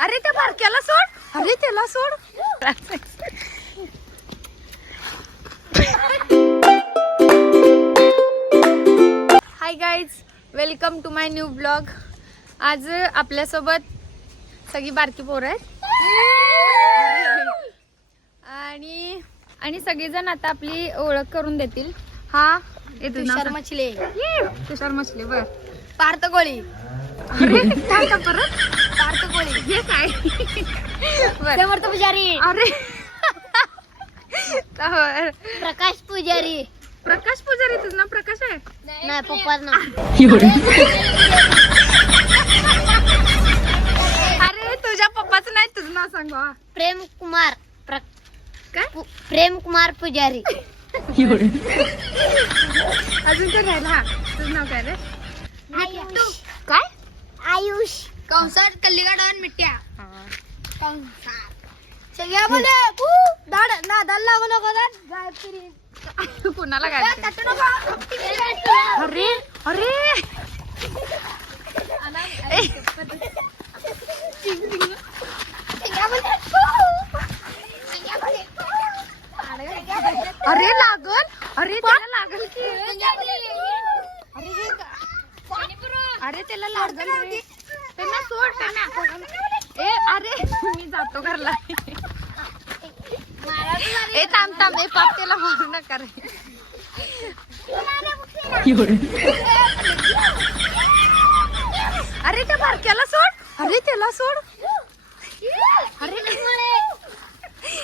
अरे त्या बारक्याला सोड, अरे त्याला सोड. Hi guys, welcome to my new blog. आज आपल्यासोबत सगळी बारकी पोरं आहेत आणि सगळेजण आता आपली ओळख करून देतील. हा तुषार मछले, तुषार मछले. बर, पार्थ कोळी. परत पार्थ कोळी हे काय? समर्थ पुजारी. अरे प्रकाश पुजारी. प्रकाश पुजारी. तुझं नाव प्रकाश आहे? नाही, पप्पाच नाव. अरे तुझ्या पप्पाचं नाही, तुझं नाव सांग बाबा. प्रेम कुमार. काय? प्रेम कुमार पुजारी. अजून तर राहिला. हा, तुझं नाव काय रे? काय? आयुष. कंसार कल्लीगड मिठ्या. सगळ्या बोले दाड नादाला लागू नको. गायत्री कुणाला काय? अरे अरे अरे लागल. अरे त्याला लागल की. अरे त्याला लागल रे. त्यांना सोड त्यांना. ए अरे मी जातो घरला. ए थांब थांब. ए पाप त्याला मारू नका रे. अरे त्या बारक्याला सोड. अरे त्याला सोड. अरे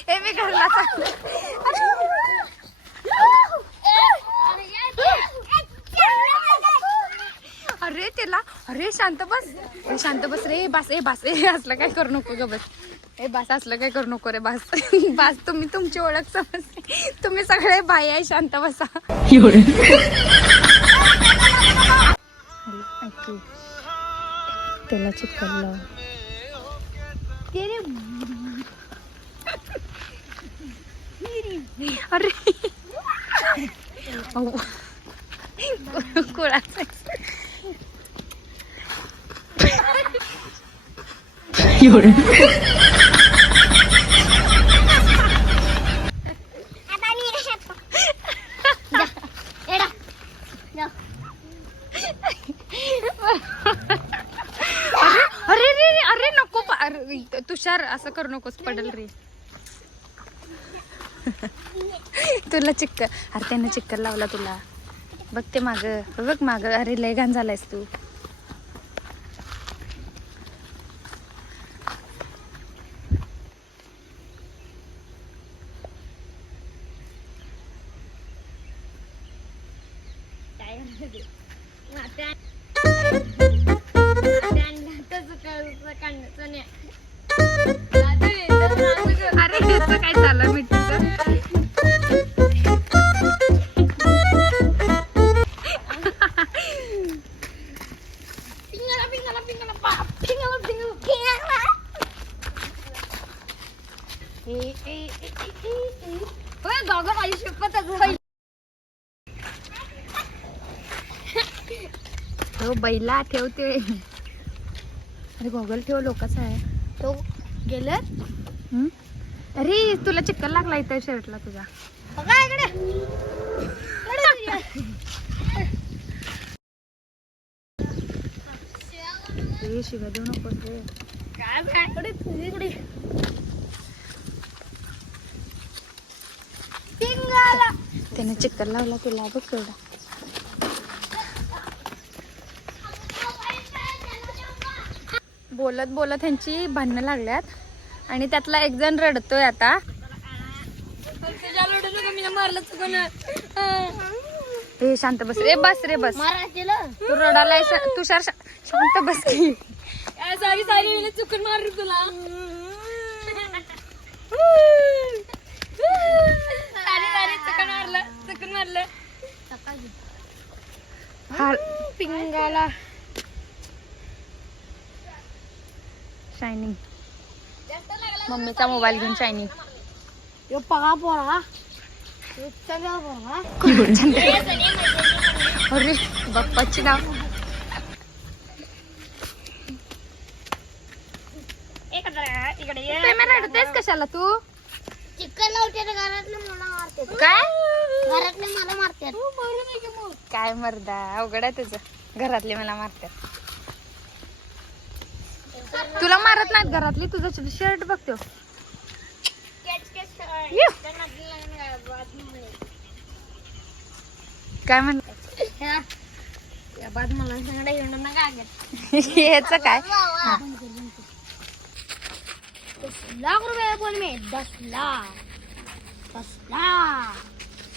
ए मी घरला अरे त्याला. अरे शांत बस. ए शांत बस रे. बस. ए बस. ए असलं काय करू नको ग. बस. ए बस असलं काय करू नको रे. बस बस. तुम्ही तुमची ओळख समजते. तुम्ही सगळे बाई आहे. शांत बसा. त्याला चिपकलं. अरे कोळाच. अरे रे अरे नको. तुषार असं करू नकोस. पडल रे. तुला चिक्कर. अरे त्यानं चिक्कर लावला तुला. बघ ते माग. बघ माग. अरे लय घाण झालायस तू. अरे त्याचं काय झालं मिठीचं? ठेव बैला ठेवते. अरे गॉगल ठेव. लोकांचा आहे तो गेलं. अरे तुला चिक्कर लागला इथं शर्टला तुझा. शिवा देऊ नको रे. त्याने चिक्कर लावला तुला. बघ केवढा. बोलत बोलत ह्यांची भांडणं लागल्यात आणि त्यातला एक जण रडतोय आता. हे शांत बस रे. बस रे बस. तू रडालाय. तुषार शांत बस की. सारी चुकून मारू तुला. चुकून मारलं. पिंगाला शायनिंग. मम्मीचा मोबाईल घेऊन शायनिंग. पगा पोरा. अरे बाप्पाची नाव. तिकडे ये. प्रेमा रडतेस कशाला तू चिकन लावते घरातले मला मारते काय घरातले मला मारतात काय मर्दा अवघड आहे तुझं घरातले मला मारतात तुला मारत नाहीत घरातली तुझं शर्ट बघतो काय म्हण बाद मला सांगडा येऊन नका ह्याच काय हा. 10 लाख रुपये बोल मी 10 लाख 10 लाख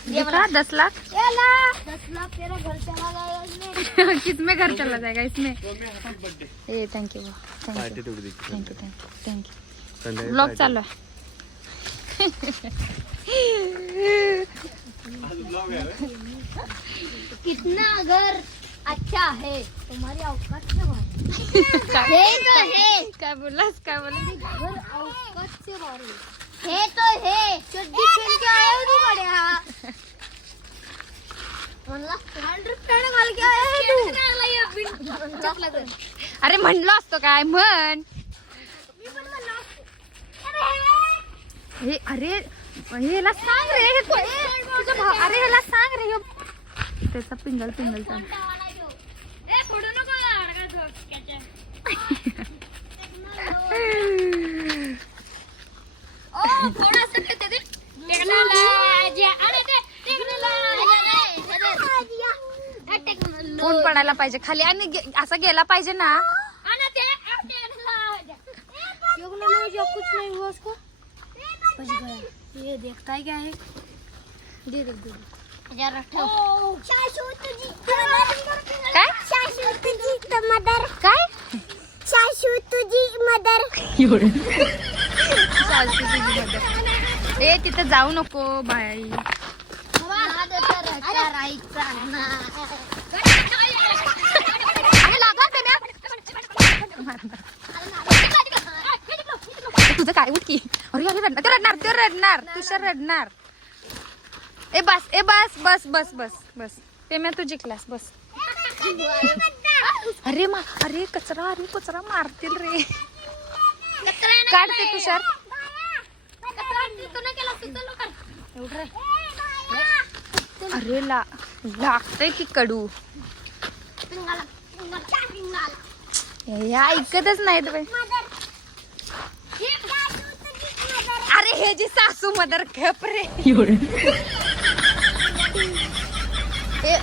कितना 10 लाख 10 लाख तेरा घर चला जाएगा किसमें घर चला जाएगा इसमें ए थँक्यू पार्टी तेवढी दे. थँक्यू थँक्यू संध्याकाळी ब्लॉग party. चालू आहे कितना घर अच्छा है तुम्हारी औकात से बाहर काय है तो है काय बोललास काय बोललास घर औकात से बाहर है तो है चड्डी पहन के आया हूँ तू बड़े म्हणला 100 घाल के आया है तू अरे म्हणलो असतो काय म्हण हे अरे ह्याला सांग रे हे तुझा भाव अरे ह्याला सांग रे ह्यो. त्याचा पिंगल पिंगल चाल कोण पडायला पाहिजे खाली आणि असा गेला पाहिजे ना कुछ नहीं हुआ उसको बच गया ये देखता है क्या है दे दे दे जरा शाश्वतजी काय शाश्वतजी मदर काय शाश्वतजी मदर चालते तुझी मदत ए तिथं जाऊ नको बाई अरे लागा त्याला. तुझं काय उठकी अरे अरे रडणार ते रडणार ते रडणार तुषार रडणार ए बस बस बस बस बस ते मी तू जिंकलास बस अरे अरे कचरा मारतील रे काढते तुषार अरे लागतंय की कडू हे ऐकतच नाहीत बाई अरे हे जी सासू मदर खप रे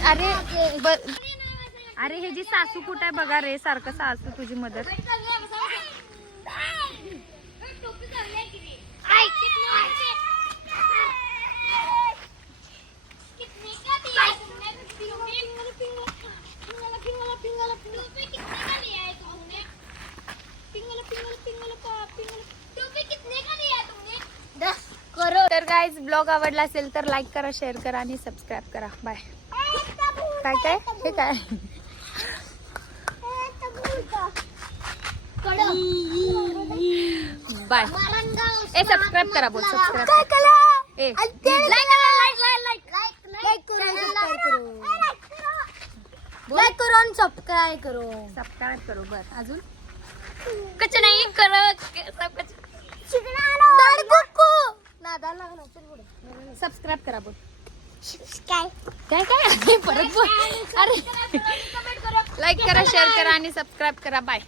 अरे अरे हे जी सासू कुठे आहे बघा रे सारखं सासू तुझी मदर तर गाइस ब्लॉग आवडला असेल तर लाईक करा शेअर करा आणि सबस्क्राईब करा बाय काय काय हे काय बाय ए सबस्क्राईब करा बोल सबस्क्राईब ए लाइक करो आणि सबस्क्राइब करो सबस्क्राईब करो बस अजून कुछ नहीं करो सब कुछ सबस्क्राईब करा बोल काय काय काय अरे परत बोल अरे लाईक करा शेअर करा आणि सबस्क्राईब करा बाय